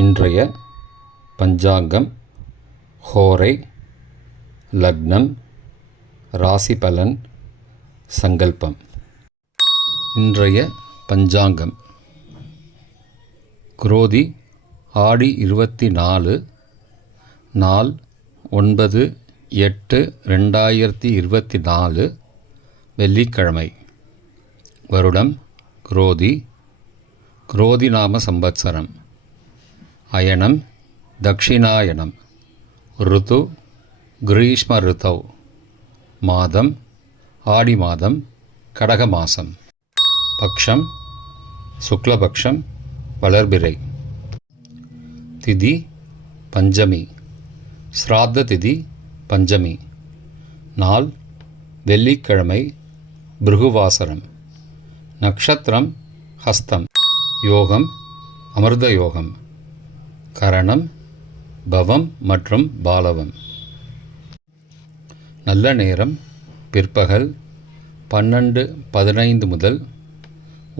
இன்றைய பஞ்சாங்கம், ஹோரை, லக்னம், ராசி பலன், சங்கல்பம். இன்றைய பஞ்சாங்கம் குரோதி ஆடி 24, நாள் 9/8/2024, வெள்ளிக்கிழமை. வருடம் குரோதி, குரோதி நாம சம்பத்சரம். அயனம் தக்ஷிணாயனம். ருத்து கிரீஷ்ம ருத்தௌ. மாதம் ஆடி மாதம், கடக மாதம். பக்ஷம் சுக்லபக்ஷம், வளர்பிறை. திதி பஞ்சமி. ஸ்ராத்த திதி பஞ்சமி. நாள் வெள்ளிக்கிழமை, பிருகுவாசரம். நக்ஷத்திரம் ஹஸ்தம். யோகம் அமிர்த யோகம். கரணம் பவம் மற்றும் பாலவம். நல்ல நேரம் பிற்பகல் 12:15 முதல்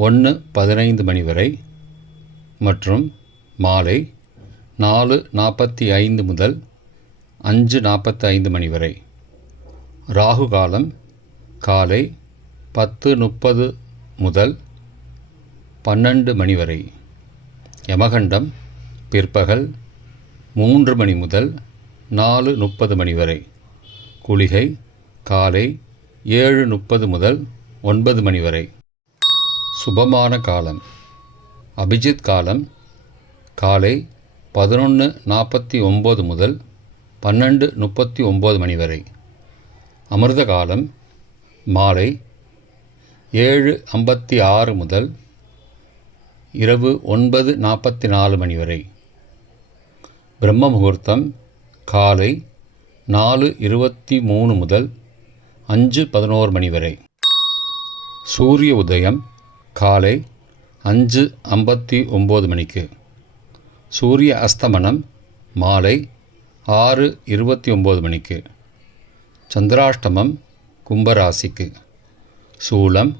1:15 மணி வரை மற்றும் மாலை 4:45 முதல் 5:45 மணி வரை. ராகு காலம் காலை 10:30 முதல் 12 மணி வரை. யமகண்டம் பிற்பகல் 3 மணி முதல் 4:30 மணி வரை. குளிகை காலை 7:30 முதல் 9 மணி வரை. சுபமான காலம் அபிஜித் காலம் காலை 11:49 முதல் 12:39 மணி வரை. அமிர்த காலம் மாலை 7:56 முதல் இரவு 9:44 மணி வரை. பிரம்ம முகூர்த்தம் காலை 4:23 முதல் 5:11 மணி வரை. சூரிய உதயம் காலை 5:59 மணிக்கு. சூரிய அஸ்தமனம் மாலை 6:29 மணிக்கு. சந்திராஷ்டமம் கும்பராசிக்கு. சூலம்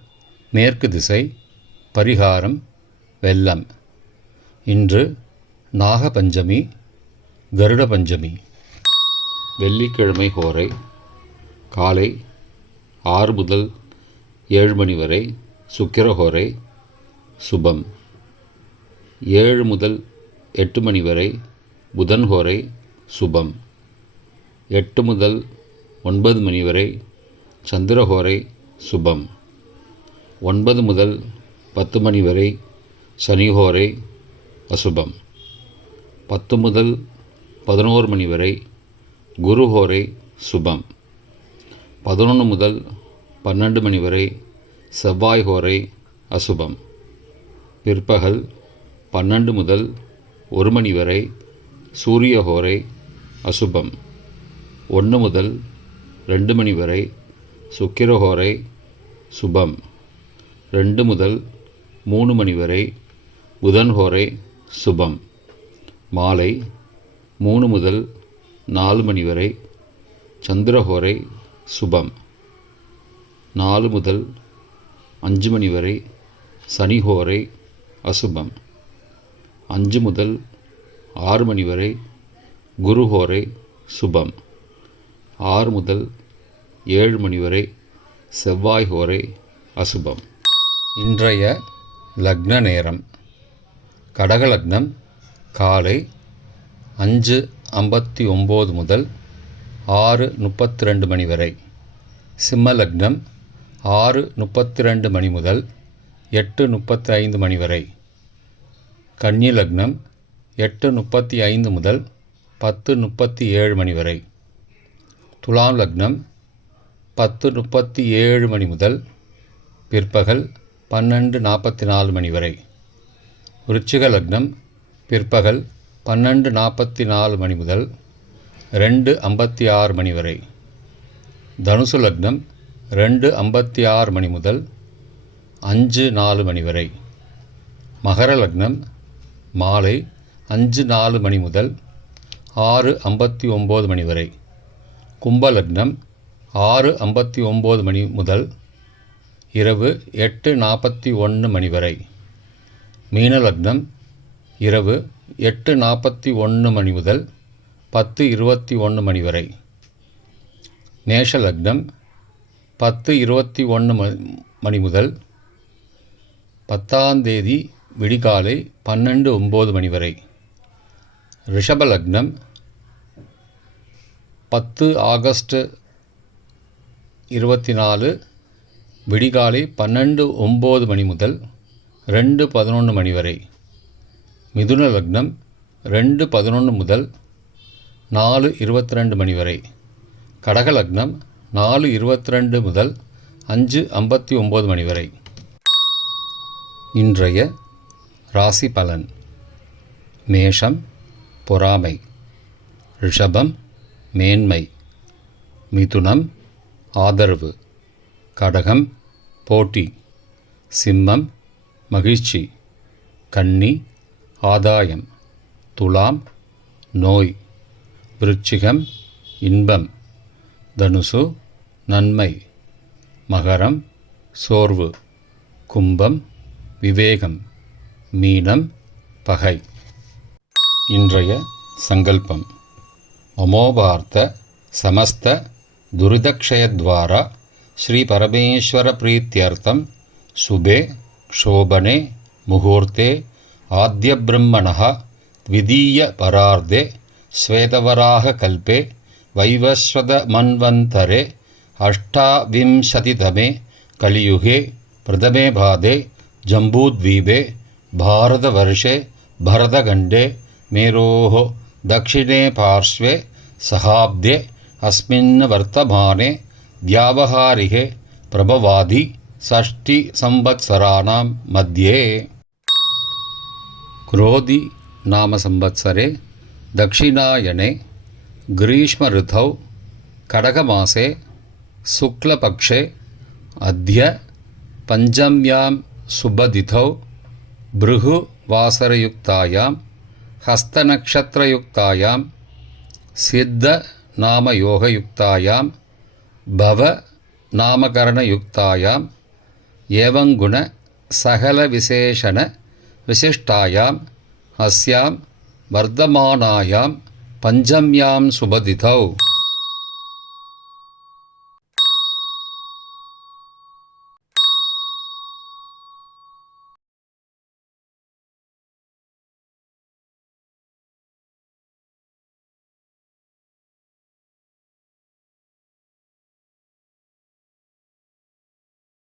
மேற்கு திசை. பரிகாரம் வெல்லம். இன்று நாகபஞ்சமி, கருட பஞ்சமி. வெள்ளிக்கிழமை ஹோரை காலை 6 முதல் 7 மணி வரை சுக்கிரஹோரை சுபம். 7 முதல் 8 மணி வரை புதன் ஹோரை சுபம். 8 முதல் 9 மணி வரை சந்திரஹோரை சுபம். 9 முதல் 10 மணி வரை சனிஹோரை அசுபம். 10 முதல் 11 மணி வரை குருஹோரை சுபம். 11 முதல் 12 மணி வரை செவ்வாய் ஹோரை அசுபம். பிற்பகல் 12 முதல் 1 மணி வரை சூரிய ஹோரை அசுபம். 1 முதல் 2 மணி வரை சுக்கிரஹோரை சுபம். 2 முதல் 3 மணி வரை புதன் ஹோரை சுபம். மாலை 3 முதல் 4 மணி வரை சந்திரஹோரை சுபம். 4 முதல் 5 மணி வரை சனிஹோரை அசுபம். 5 முதல் 6 மணி வரை குருஹோரை சுபம். 6 முதல் 7 மணி வரை செவ்வாய் ஹோரை அசுபம். இன்றைய லக்ன நேரம் கடக லக்னம் காலை 5:59 முதல் 6:32 மணி வரை. சிம்ம லக்னம் 6:32 மணி முதல் 8:35 மணி வரை. கன்னி லக்னம் 8:35 முதல் 10:37 மணி வரை. துலாம் லக்னம் 10:37 மணி முதல் பிற்பகல் 12:44 மணி வரை. விருச்சிக லக்னம் பிற்பகல் 12:44 மணி முதல் 2:56 மணி வரை. தனுசு லக்னம் 2:56 மணி முதல் 5:04 மணி வரை. மகர லக்னம் மாலை 5:04 மணி முதல் 6:59 மணி வரை. கும்ப லக்னம் 6:59 மணி முதல் இரவு 8:41 மணி வரை. மீன லக்னம் இரவு 8:41 மணி முதல் 10:21 மணி வரை. மேஷ லக்னம் 10:21 மணி முதல் 10ஆம் தேதி விடிகாலை 12:09 மணி வரை. ரிஷப லக்னம் 10 ஆகஸ்ட் 24 விடிகாலை 12:09 மணி முதல் 2:11 மணி வரை. மிதுன லக்னம் 2:11 முதல் 4:22 மணி வரை. கடக லக்னம் 4:22 முதல் 5:59 மணி வரை. இன்றைய ராசி பலன். மேஷம் பொறாமை, ரிஷபம் மேன்மை, மிதுனம் ஆதரவு, கடகம் போட்டி, சிம்மம் மகிழ்ச்சி, கன்னி ஆதாயம், துலாம் நோய், விருச்சிகம் இன்பம், தனுசு நன்மை, மகரம் சோர்வு, கும்பம் விவேகம், மீனம் பகை. இன்றைய சங்கல்பம். அமோபார்த்த சமஸ்த துரிதக்ஷயத்வாரா ஸ்ரீ பரமேஸ்வர பிரீத்யர்த்தம் சுபே க்ஷோபனே முகூர்த்தே ஆத்ய பிரம்மணः த்விதீய பரார்த்தே ஸ்வேதவராக கல்பே வைவஸ்வத மன்வந்தரே அஷ்டாவிம்சதிதமே கலியுகே பிரதமே பாதே ஜம்பூத்வீபே பாரதவர்ஷே பரதகண்டே மேரோः दक्षिणे पार्श्वे सहाब्दे अस्मिन् वर्तमाने व्यावहारिके प्रभवादि षष्टि संवत्सराणां मध्ये. क्रोधि नाम संवत्सरे दक्षिणायने ग्रीष्म ऋतौ कडगमासे शुक्लपक्षे अद्य पञ्चम्यां शुभतिथौ भृगुवासरयुक्तायां हस्तनक्षत्रयुक्तायां सिद्धनामयोगयुक्तायां भवनामकरणयुक्तायां एवंगुण सकलविशेषणविशिष्टायाम् अस्यां वर्धमानायां पञ्चम्यां शुभतिथौ